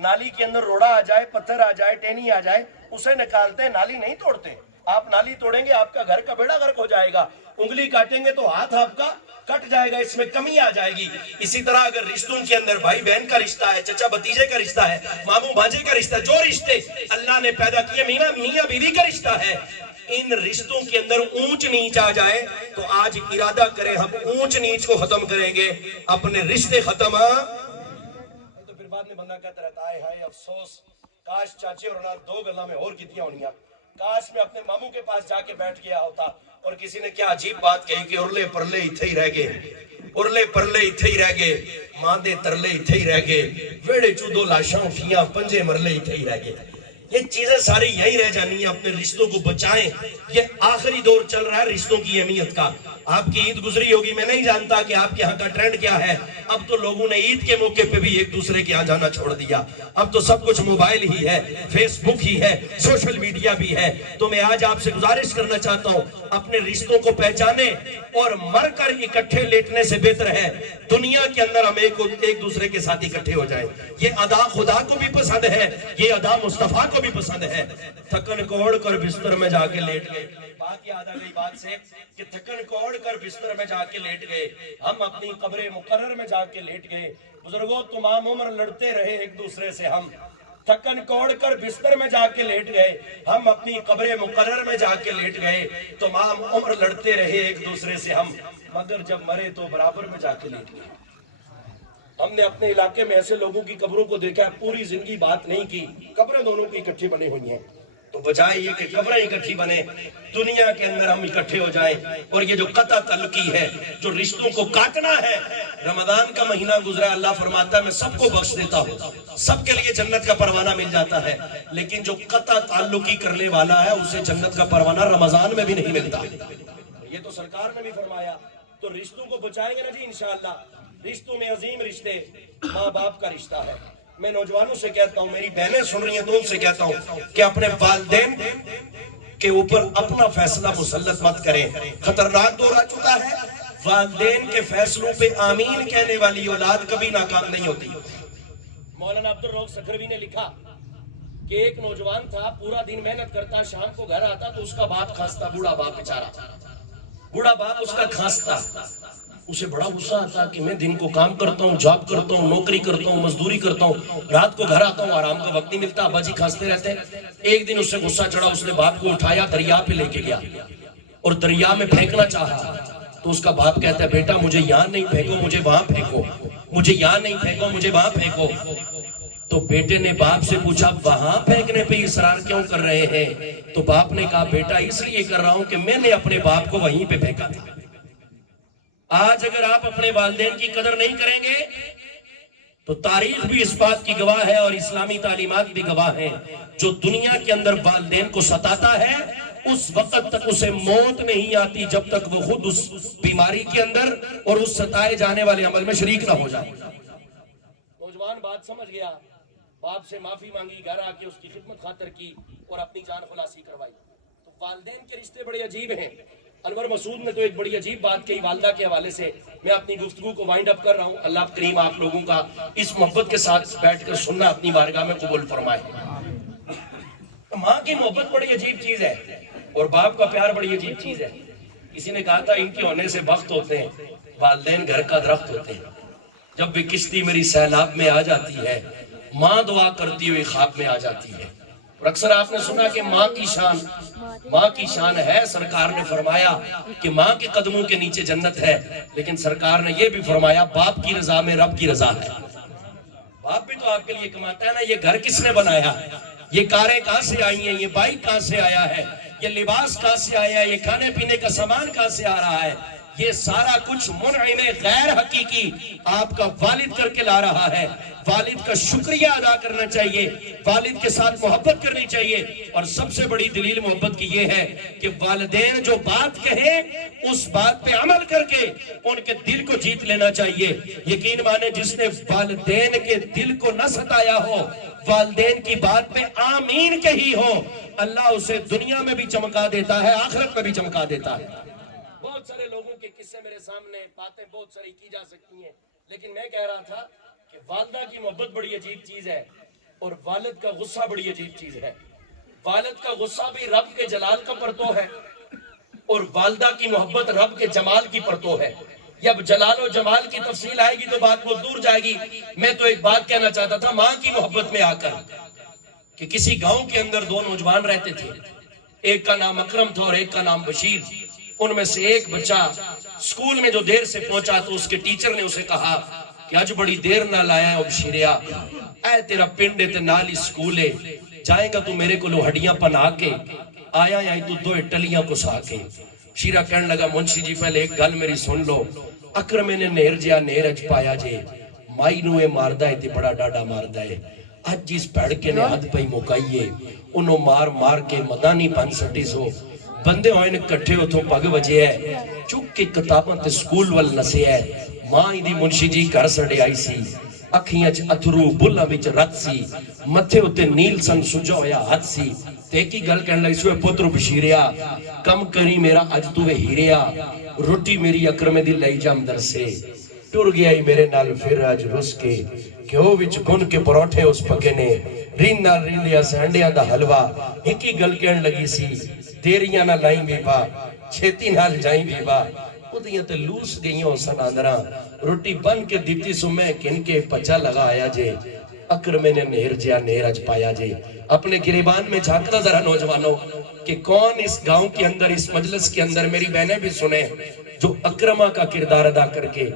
نالی کے اندر روڑا آ جائے، پتھر آ جائے، ٹینی آ جائے، اسے نکالتے ہیں، نالی نہیں توڑتے۔ آپ نالی توڑیں گے آپ کا گھر کا بیڑا غرق ہو جائے گا، انگلی کاٹیں گے تو ہاتھ آپ کا کٹ جائے گا، اس میں کمی آ جائے گی۔ اسی طرح اگر رشتوں کے اندر بھائی بہن کا رشتہ ہے، چچا بھتیجے کا رشتہ ہے، ماموں بھانجے کا رشتہ ہے، جو رشتے اللہ نے پیدا کیے، میاں بیوی کا رشتہ ہے، ان رشتوں کے اندر اونچ نیچ آ جائے تو آج ارادہ کریں ہم اونچ نیچ کو ختم کریں گے، اپنے رشتے ختم۔ تو پھر بعد میں بندہ کہتا رہتا ہے ہائے افسوس، کاش چاچے اور نال دو گلاں میں اور کتیاں ہونیاں، کاش میں اپنے ماموں کے پاس جا کے بیٹھ گیا ہوتا۔ اور کسی نے کیا عجیب بات کہی کہ ارلے پرلے اتھے ہی رہ گئے، ارلے پرلے اتھے ہی رہ گئے، ماں دے ترلے اتھے ہی رہ گئے، ویڑے چودو لاشاں اٹھیاں، پنجے مرلے اتھے ہی رہ گئے۔ یہ چیزیں ساری یہی رہ جانی ہیں، اپنے رشتوں کو بچائیں۔ یہ آخری دور چل رہا ہے رشتوں کی اہمیت کا۔ آپ کی عید گزری ہوگی، میں نہیں جانتا کہ آپ کے ہاں کا ٹرینڈ کیا ہے، اب تو لوگوں نے عید کے موقع پہ بھی ایک دوسرے کے ہاں جانا چھوڑ دیا، اب تو سب کچھ موبائل ہی ہے، فیس بک ہی ہے، سوشل میڈیا بھی ہے۔ تو میں آج آپ سے گزارش کرنا چاہتا ہوں، اپنے رشتوں کو پہچانے، اور مر کر اکٹھے لیٹنے سے بہتر ہے دنیا کے اندر ہم ایک دوسرے کے ساتھ اکٹھے ہو جائیں۔ یہ ادا خدا کو بھی پسند ہے، یہ ادا مصطفیٰ کو بھی پسند ہے۔ تھکن کو اوڑھ کر بستر میں جا کے لیٹ گئے، بات یاد آ گئی بات سے کہ تھکن کو اوڑھ کر بستر میں جا کے لیٹ گئے، ہم اپنی قبر مقرر میں جا کے لیٹ گئے۔ بزرگوں تمام عمر لڑتے رہے ایک دوسرے سے، ہم تھکن کوڑ کر بستر میں جا کے لیٹ گئے، ہم اپنی قبر مقرر میں جا کے لیٹ گئے، تمام عمر لڑتے رہے ایک دوسرے سے ہم، مگر جب مرے تو برابر میں جا کے لیٹ گئے۔ ہم نے اپنے علاقے میں ایسے لوگوں کی قبروں کو دیکھا ہے، پوری زندگی بات نہیں کی، قبریں دونوں کی اکٹھی بنی ہوئی ہیں۔ تو بجائے یہ کہ قبریں اکٹھی بنے، دنیا کے اندر ہم اکٹھے ہو جائیں۔ اور یہ جو قطع تعلقی ہے، جو رشتوں کو کاٹنا ہے، رمضان کا مہینہ گزرا ہے، اللہ فرماتا ہے میں سب کو بخش دیتا ہوں، سب کے لیے جنت کا پروانہ مل جاتا ہے، لیکن جو قطع تعلقی کرنے والا ہے اسے جنت کا پروانہ رمضان میں بھی نہیں ملتا۔ یہ تو سرکار نے بھی فرمایا۔ تو رشتوں کو بچائیں گے نا جی انشاءاللہ۔ رشتوں میں عظیم رشتے ماں باپ کا رشتہ ہے۔ میں نوجوانوں سے کہتا ہوں، میری بہنیں سن رہی ہیں تو ان سے کہتا ہوں کہ اپنے والدین کے اوپر اپنا فیصلہ مسلط مت کریں، خطرناک دور آ چکا ہے۔ والدین کے فیصلوں پہ آمین کہنے والی اولاد کبھی ناکام نہیں ہوتی۔ مولانا عبد الرؤف سکھروی نے لکھا کہ ایک نوجوان تھا، پورا دن محنت کرتا، شام کو گھر آتا تو اس کا باپ کھانستا، بوڑھا باپ بیچارہ، بوڑھا باپ اس کا کھانستا۔ اسے بڑا غصہ آتا کہ میں دن کو کام کرتا ہوں، جاب کرتا ہوں، نوکری کرتا ہوں، مزدوری کرتا ہوں، رات کو گھر آتا ہوں، آرام کا وقت نہیں ملتا، ابا جی کھانستے رہتے ہیں۔ ایک دن اس سے غصہ چڑھا، اس نے باپ کو اٹھایا، دریا پہ لے کے گیا اور دریا میں پھینکنا چاہا تو اس کا باپ کہتا ہے بیٹا مجھے یہاں نہیں پھینکو، مجھے وہاں پھینکو، مجھے یہاں نہیں پھینکو، مجھے وہاں پھینکو۔ تو بیٹے نے باپ سے پوچھا وہاں پھینکنے پہ اصرار کیوں کر رہے ہیں؟ تو باپ نے کہا بیٹا اس لیے کر رہا ہوں کہ میں نے اپنے باپ کو وہیں پہ پھینکا تھا۔ آج اگر آپ اپنے والدین کی قدر نہیں کریں گے تو تاریخ بھی اس بات کی گواہ ہے اور اسلامی تعلیمات بھی گواہ ہیں، جو دنیا کے اندر والدین کو ستاتا ہے اس وقت تک اسے موت نہیں آتی جب تک وہ خود اس بیماری کے اندر اور اس ستائے جانے والے عمل میں شریک نہ ہو جائے۔ نوجوان بات سمجھ گیا، باپ سے معافی مانگی، گھر آ کے اس کی خدمت خاطر کی اور اپنی جان خلاصی کروائی۔ تو والدین کے رشتے بڑے عجیب ہیں۔ انور مسعود نے تو ایک بڑی عجیب بات کہی والدہ کے حوالے سے۔ میں اپنی گفتگو کو وائنڈ اپ کر رہا ہوں، اللہ کریم آپ لوگوں کا اس محبت کے ساتھ بیٹھ کر سننا اپنی بارگاہ میں قبول فرمائے۔ ماں کی محبت بڑی عجیب چیز ہے اور باپ کا پیار بڑی عجیب چیز ہے۔ کسی نے کہا تھا ان کے ہونے سے وقت ہوتے ہیں، والدین گھر کا درخت ہوتے ہیں۔ جب بھی کشتی میری سیلاب میں آ جاتی ہے، ماں دعا کرتی ہوئی خواب میں آ جاتی ہے۔ اور اکثر آپ نے سنا کہ ماں کی شان ہے، سرکار نے فرمایا کہ ماں کے قدموں کے نیچے جنت ہے، لیکن سرکار نے یہ بھی فرمایا باپ کی رضا میں رب کی رضا ہے۔ باپ بھی تو آپ کے لیے کماتا ہے نا۔ یہ گھر کس نے بنایا؟ یہ کاریں کہاں سے آئی ہیں؟ یہ بائک کہاں سے آیا ہے؟ یہ لباس کہاں سے آیا ہے؟ یہ کھانے پینے کا سامان کہاں سے آ رہا ہے؟ یہ سارا کچھ منعم غیر حقیقی آپ کا والد کر کے لا رہا ہے۔ والد کا شکریہ ادا کرنا چاہیے، والد کے ساتھ محبت کرنی چاہیے، اور سب سے بڑی دلیل محبت کی یہ ہے کہ والدین جو بات کہیں اس بات پہ عمل کر کے ان کے دل کو جیت لینا چاہیے۔ یقین مانے جس نے والدین کے دل کو نہ ستایا ہو، والدین کی بات پہ آمین کہی ہو، اللہ اسے دنیا میں بھی چمکا دیتا ہے، آخرت میں بھی چمکا دیتا ہے۔ بہت سارے لوگوں کے قصے میرے سامنے، باتیں بہت ساری کی جا سکتی ہیں، لیکن میں کہہ رہا تھا کہ والدہ کی محبت بڑی عجیب چیز ہے۔ اور والد کا غصہ بڑی عجیب چیز ہے. والد کا غصہ بھی رب کے جلال کا پرتو ہے اور والدہ کی محبت رب کے جمال کی پرتو ہے. جب جلال و جمال کی تفصیل آئے گی تو بات بہت دور جائے گی. میں تو ایک بات کہنا چاہتا تھا ماں کی محبت میں آ کر کہ کسی گاؤں کے اندر دو نوجوان رہتے تھے. ایک کا نام اکرم تھا اور ایک کا نام بشیر. ان میں سے ایک بچہ سکول میں جو دیر سے پہنچا تو اس کے ٹیچر نے اسے کہا کہ آج بڑی دیر نہ لایا ہے بشیریا, اے تیرا پنڈ تے نالی سکول ہے, جائے گا تو میرے کو لو ہڈیاں پنا کے آیا یا تو دو ٹلیاں کو سا کے. شیرہ کہنے لگا منشی جی پہلے ایک گل میری سن لو, اکرم نے نیر جیا نیر اچ پایا جے, مائی نوے ماردہ ہے تے بڑا ڈاڈا ماردہ ہے. آج جس پیڑ کے نے حد پئی مکائیے انہوں مار مار کے مدانی پن سٹی سو بندے ہوئے نے کٹھے اتھوں پگ وجے ہے چک کے کتاباں تے سکول وال نسے ہے. ماں ہی دی منشی جی کر سڑے آئی سی, اکھیاں چ اتھرو بلہ بچ رت سی, متھے ہوتے نیل سن سجا ہویا ہاتھ سی. تیکی گل کہنے لگی سوے پتر بشیریا کم کری میرا اج توے ہیریا, روٹی میری اکرمے دی لئی جام در سے, ٹر گیا ہی میرے نال پھر آج رس کے, کیوں وچ گن کے پروٹھے اس پکے نے, رین نال رین لیا سینڈیاں دا حلوہ. ایکی گل کہنے لگی سی دیریاں نہ لائیں بیبا چھیتی نال جائیں بیبا, ادھیاں تے لوس گئیاں اسن آندرہ, روٹی بن کے دیتی سو میں کن کے پچا لگا آیا جے, اکرمے نے نیر جیا نیر اج پایا جے. اپنے گریبان میں جھانکنا ذرا نوجوانوں کہ کون اس گاؤں کے اندر اس مجلس کے اندر میری بہنیں بھی سنیں جو اکرمہ کا کردار ادا کر کے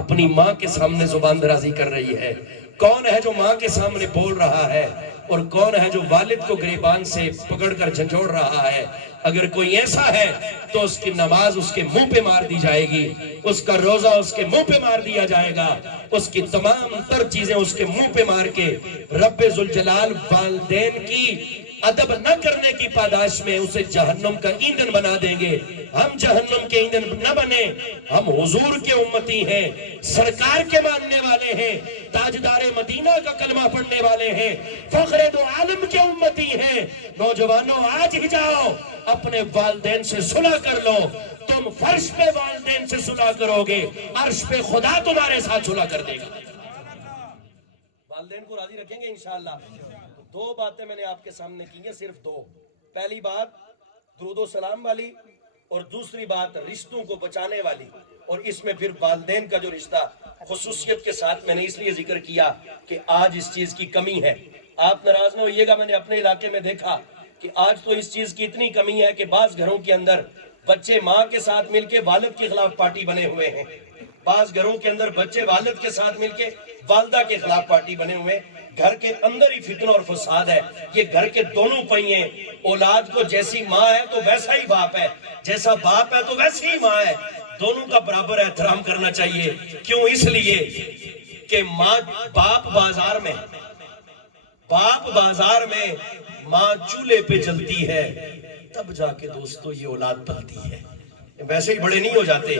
اپنی ماں کے سامنے زبان درازی کر رہی ہے. کون ہے جو ماں کے سامنے بول رہا ہے اور کون ہے جو والد کو گریبان سے پکڑ کر جھنجھوڑ رہا ہے. اگر کوئی ایسا ہے تو اس کی نماز اس کے منہ پہ مار دی جائے گی, اس کا روزہ اس کے منہ پہ مار دیا جائے گا, اس کی تمام تر چیزیں اس کے منہ پہ مار کے رب ذوالجلال والدین کی ادب نہ کرنے کی پاداش میں اسے جہنم کا ایندھن بنا دیں گے. ہم جہنم کے ایندھن نہ بنے, ہم حضور کے امتی ہیں, سرکار کے ماننے والے ہیں, تاجدار مدینہ کا کلمہ پڑھنے والے ہیں, فخر دو عالم کے امتی ہیں. نوجوانوں آج ہی جاؤ اپنے والدین سے صلح کر لو, تم فرش پہ والدین سے صلح کرو گے, عرش پہ خدا تمہارے ساتھ صلح کر دے گا. والدین کو راضی رکھیں گے انشاءاللہ. دو باتیں میں نے آپ کے سامنے کی ہیں, صرف دو. پہلی بات درود و سلام والی اور دوسری بات رشتوں کو بچانے والی, اور اس میں پھر والدین کا جو رشتہ خصوصیت کے ساتھ میں نے اس لیے ذکر کیا کہ آج اس چیز کی کمی ہے. آپ ناراض نہ ہوئیے گا, میں نے اپنے علاقے میں دیکھا کہ آج تو اس چیز کی اتنی کمی ہے کہ بعض گھروں کے اندر بچے ماں کے ساتھ مل کے والد کے خلاف پارٹی بنے ہوئے ہیں, بعض گھروں کے اندر بچے والد کے ساتھ مل کے والدہ کے خلاف پارٹی بنے ہوئے. گھر کے اندر ہی فتنہ اور فساد ہے. یہ گھر کے دونوں پہیے, اولاد کو جیسی ماں ہے تو ویسا ہی باپ ہے, جیسا باپ ہے تو ویسی ہی ماں ہے. دونوں کا برابر احترام کرنا چاہیے. کیوں؟ اس لیے کہ باپ بازار میں ماں چولہے پہ جلتی ہے, تب جا کے دوستو یہ اولاد پلتی ہے. ویسے ہی بڑے نہیں ہو جاتے,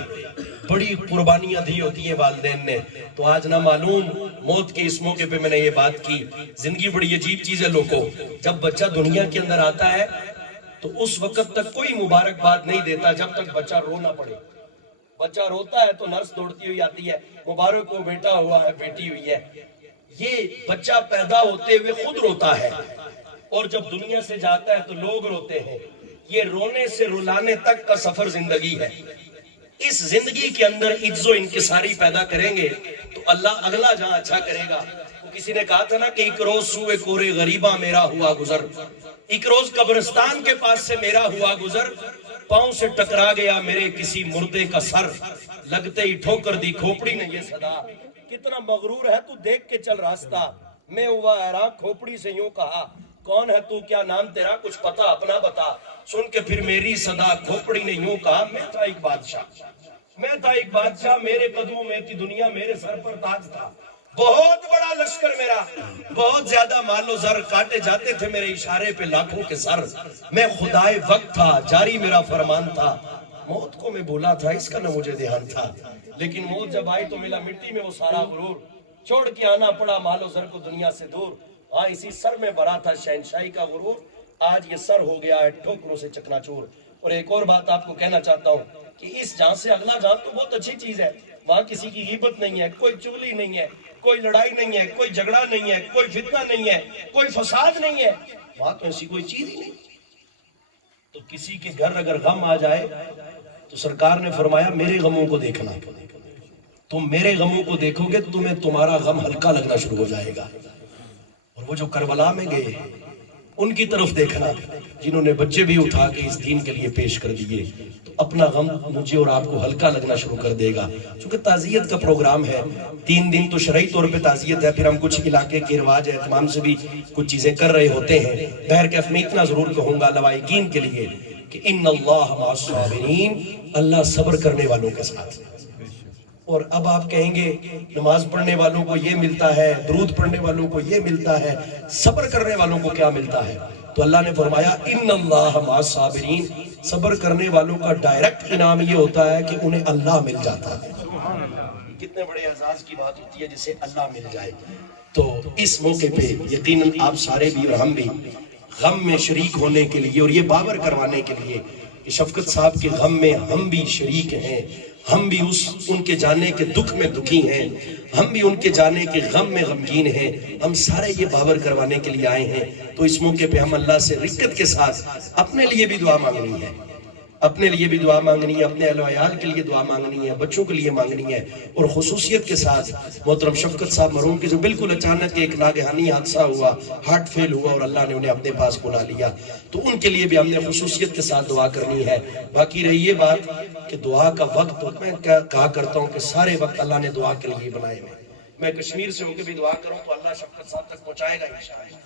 بڑی قربانیاں دی ہوتی ہیں والدین نے. تو آج نہ معلوم موت کے اس موقع پہ میں نے یہ بات کی, زندگی بڑی عجیب چیز ہے لوگوں. جب بچہ دنیا کے اندر آتا ہے تو اس وقت تک کوئی مبارکباد نہیں دیتا جب تک بچہ رو نہ پڑے. بچہ روتا ہے تو نرس دوڑتی ہوئی آتی ہے, مبارک ہو بیٹا ہوا ہے بیٹی ہوئی ہے. یہ بچہ پیدا ہوتے ہوئے خود روتا ہے اور جب دنیا سے جاتا ہے تو لوگ روتے ہیں. یہ رونے سے رلانے تک کا سفر زندگی ہے. اس زندگی کے اندر عجز و انکساری پیدا کریں گے تو اللہ اگلا جہاں اچھا کرے گا. وہ کسی نے کہا تھا نا کہ ایک روز سوئے کورے غریباں میرا ہوا گزر, ایک روز قبرستان کے پاس سے میرا ہوا گزر, پاؤں سے ٹکرا گیا میرے کسی مردے کا سر, لگتے ہی ٹھوکر دی کھوپڑی نے یہ صدا, کتنا مغرور ہے تو دیکھ کے چل راستہ. میں ہوا حیران کھوپڑی سے یوں کہا, کون ہے تو کیا نام تیرا کچھ پتا اپنا بتا. سن کے پھر میری صدا کھوپڑی نے یوں کہا, میں تھا ایک بادشاہ, میرے قدموں میں تھی دنیا, میرے سر پر تاج تھا, بہت بڑا لشکر میرا, بہت زیادہ مال و زر, کاٹے جاتے تھے میرے اشارے پہ لاکھوں کے سر. میں خدائے وقت تھا, جاری میرا فرمان تھا, موت کو میں بولا تھا اس کا نہ مجھے دھیان تھا. لیکن موت جب آئی تو ملا مٹی میں وہ سارا غرور, چھوڑ کے آنا پڑا مال و زر کو دنیا سے دور. ہاں اسی سر میں بھرا تھا شہنشاہی کا غرور, آج یہ سر ہو گیا ہے ٹھوکروں سے چکنا چور. اور ایک اور بات آپ کو کہنا چاہتا ہوں کہ اس جہاں سے اگلا جہاں تو بہت اچھی چیز ہے, وہاں کسی کی غیبت نہیں ہے, کوئی چغلی نہیں ہے, کوئی لڑائی نہیں ہے، کوئی جھگڑا نہیں ہے، کوئی فتنہ نہیں ہے، کوئی فساد نہیں ہے، وہاں تو ایسی کوئی چیز ہی نہیں۔ تو کسی کے گھر اگر غم آ جائے تو سرکار نے فرمایا میرے غموں کو دیکھنا، تم میرے غموں کو دیکھو گے تو تمہیں تمہارا غم ہلکا لگنا شروع ہو جائے گا۔ اور وہ جو کربلا میں گئے ان کی طرف دیکھنا جنہوں نے بچے بھی اٹھا کے اس دین کے لیے پیش کر دیے، تو اپنا غم مجھے اور آپ کو ہلکا لگنا شروع کر دے گا۔ چونکہ تعزیت کا پروگرام ہے، 3 دن تو شرعی طور پہ تعزیت ہے، پھر ہم کچھ علاقے کے رواج اہتمام سے بھی کچھ چیزیں کر رہے ہوتے ہیں۔ بہرکیف میں اتنا ضرور کہوں گا لوائقین کے لیے کہ ان اللہ مع الصابرین، اللہ صبر کرنے والوں کے ساتھ۔ اور اب آپ کہیں گے نماز پڑھنے والوں کو یہ ملتا ہے، درود پڑھنے والوں کو یہ ملتا ہے، صبر کرنے والوں کو کیا ملتا ہے؟ تو اللہ نے فرمایا ان اللہ مع الصابرین، صبر کرنے والوں کا ڈائریکٹ انعام یہ ہوتا ہے کہ انہیں اللہ مل جاتا ہے۔ کتنے بڑے اعزاز کی بات ہوتی ہے جسے اللہ مل جائے۔ تو اس موقع پہ یقیناً آپ سارے بھی اور ہم بھی غم میں شریک ہونے کے لیے اور یہ باور کروانے کے لیے کہ شفقت صاحب کے غم میں ہم بھی شریک ہیں، ہم بھی ان کے جانے کے دکھ میں دکھی ہیں، ہم بھی ان کے جانے کے غم میں غمگین ہیں، ہم سارے یہ باور کروانے کے لیے آئے ہیں۔ تو اس موقع پہ ہم اللہ سے رقت کے ساتھ اپنے لیے بھی دعا مانگنی ہے، اپنے لیے بھی دعا مانگنی ہے، اپنے اہل و عیال کے لیے دعا مانگنی ہے، بچوں کے لیے مانگنی ہے، اور خصوصیت کے ساتھ محترم شفقت صاحب مرحوم کے جو بالکل اچانک ایک ناگہانی حادثہ ہوا، ہارٹ فیل ہوا اور اللہ نے انہیں اپنے پاس بلا لیا، تو ان کے لیے بھی ہم نے خصوصیت کے ساتھ دعا کرنی ہے۔ باقی رہی یہ بات کہ دعا کا وقت میں کہا کرتا ہوں کہ سارے وقت اللہ نے دعا کے لیے بنائے ہوئے، میں کشمیر سے ہو کے بھی دعا کروں تو اللہ شفقت صاحب تک پہنچائے گا انشاءاللہ۔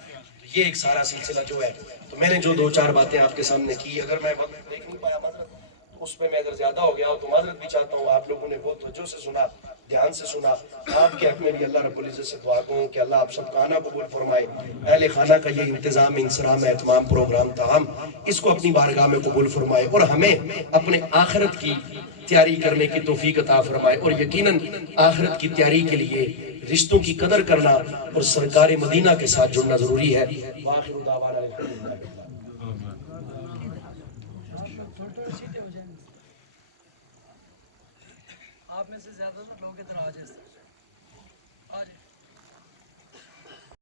یہ ایک سارا سلسلہ جو ہے، تو میں نے جو 2-4 باتیں آپ کے سامنے کی، اگر میں وقت دیکھ نہیں پایا معذرت، تو اس میں اگر زیادہ ہو گیا ہو تو معذرت بھی چاہتا ہوں۔ آپ لوگوں نے بہت توجہ سے سنا، دھیان سے سنا، آپ کے حق میں بھی اللہ رب العزت سے دعا کروں کہ اللہ آپ سب کا آنا قبول فرمائے۔ اہل خانہ کا یہ انتظام، انصرام، اہتمام، پروگرام تمام اس کو اپنی بارگاہ میں قبول فرمائے اور ہمیں اپنے آخرت کی تیاری کرنے کی توفیق عطا فرمائے، اور یقیناً آخرت کی تیاری کے لیے رشتوں کی قدر کرنا اور سرکار مدینہ کے ساتھ جڑنا ضروری ہے۔ وآخر دعوانا الحمدللہ۔ آپ میں سے زیادہ لوگ ادھر آ جائیں۔